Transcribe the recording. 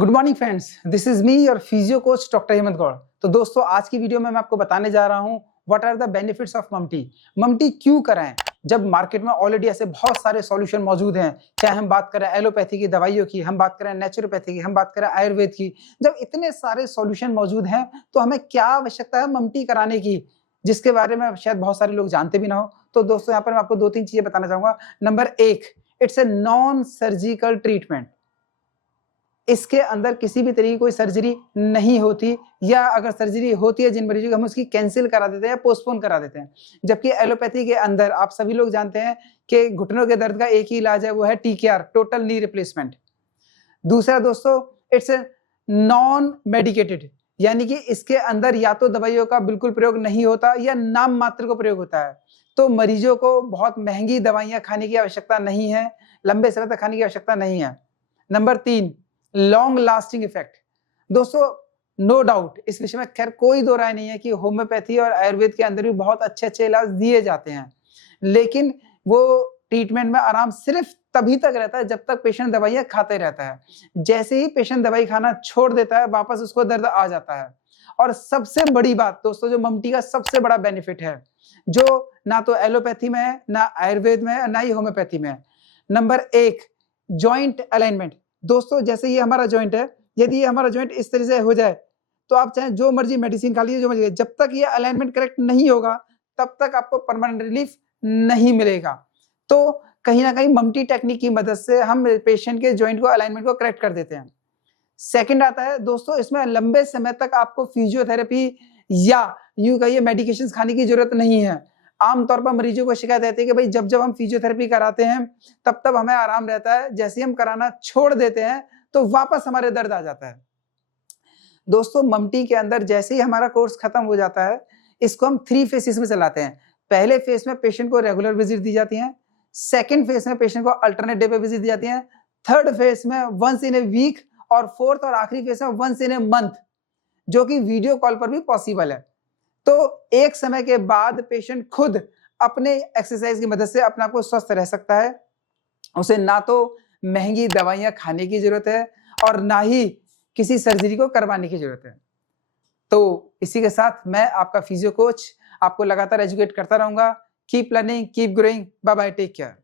Good morning friends, this is me your physio coach doctor Hemant Gaur. तो दोस्तों, आज की वीडियो में मैं आपको बताने जा रहा हूं what are the benefits of ममटी। ममटी क्यों कराएं जब मार्केट में ऑलरेडी ऐसे बहुत सारे सॉल्यूशन मौजूद हैं। चाहे हम बात करें एलोपैथी की दवाइयों की, हम बात करें नेचुरोपैथी की, हम बात करें आयुर्वेद की। जब इतने सारे सॉल्यूशन मौजूद हैं तो हमें क्या आवश्यकता है ममटी कराने की, जिसके बारे में शायद बहुत सारे लोग जानते भी ना हो। तो दोस्तों, यहाँ पर मैं आपको दो तीन चीजें बताना चाहूंगा। नंबर एक, it's a non surgical treatment. इसके अंदर किसी भी तरीके की कोई सर्जरी नहीं होती, या अगर सर्जरी होती है जिन मरीजों की, हम उसकी कैंसिल करा देते हैं या पोस्टपोन करा देते हैं। जबकि एलोपैथी के अंदर आप सभी लोग जानते हैं कि घुटनों के दर्द का एक ही इलाज है, वो है टीकेआर, टोटल नी रिप्लेसमेंट। दूसरा दोस्तों, इट्स नॉन मेडिकेटेड, यानी कि इसके अंदर या तो दवाइयों का बिल्कुल प्रयोग नहीं होता या नाम मात्र को प्रयोग होता है। तो मरीजों को बहुत महंगी दवाइयां खाने की आवश्यकता नहीं है, लंबे समय तक खाने की आवश्यकता नहीं है। नंबर तीन, लॉन्ग लास्टिंग इफेक्ट। दोस्तों, नो डाउट इस विषय में खैर कोई दो राय नहीं है कि होम्योपैथी और आयुर्वेद के अंदर भी बहुत अच्छे अच्छे इलाज दिए जाते हैं, लेकिन वो ट्रीटमेंट में आराम सिर्फ तभी तक रहता है जब तक पेशेंट दवाइयां खाते रहता है। जैसे ही पेशेंट दवाई खाना छोड़ देता है, वापस उसको दर्द आ जाता है। और सबसे बड़ी बात दोस्तों, जो ममटी का सबसे बड़ा बेनिफिट है, जो ना तो एलोपैथी में है, ना आयुर्वेद में है, ना ही होम्योपैथी में है। नंबर एक, जॉइंट अलाइनमेंट। दोस्तों, जैसे ये हमारा जॉइंट है, यदि ये हमारा जॉइंट इस तरह से हो जाए तो आप चाहे जो मर्जी मेडिसिन खा लीजिए, जो मर्जी, जब तक ये अलाइनमेंट करेक्ट नहीं होगा तब तक आपको परमानेंट रिलीफ नहीं मिलेगा। तो कहीं ना कहीं ममटी टेक्निक की मदद से हम पेशेंट के जॉइंट को, अलाइनमेंट को करेक्ट कर देते हैं। सेकंड आता है दोस्तों, इसमें लंबे समय तक आपको फिजियोथेरेपी या यूं कहिए मेडिकेशन खाने की जरूरत नहीं है। आमतौर पर मरीजों को शिकायत रहती है कि भाई जब जब हम फिजियोथेरेपी कराते हैं तब तब हमें आराम रहता है, जैसे ही हम कराना छोड़ देते हैं तो वापस हमारे दर्द आ जाता है। दोस्तों, ममटी के अंदर जैसे ही हमारा कोर्स खत्म हो जाता है, इसको हम 3 फेसेस में चलाते हैं। पहले फेज में पेशेंट को रेगुलर विजिट दी जाती है, सेकंड फेज में पेशेंट को अल्टरनेट डे पे विजिट दी जाती है, थर्ड फेज में वंस इन ए वीक, और फोर्थ और आखिरी फेज में वंस इन ए मंथ, जो कि वीडियो कॉल पर भी पॉसिबल है। तो एक समय के बाद पेशेंट खुद अपने एक्सरसाइज की मदद से अपने आप को स्वस्थ रह सकता है। उसे ना तो महंगी दवाइयां खाने की जरूरत है और ना ही किसी सर्जरी को करवाने की जरूरत है। तो इसी के साथ मैं आपका फिजियो कोच आपको लगातार एजुकेट करता रहूंगा। Keep learning, keep growing. Bye bye, take care.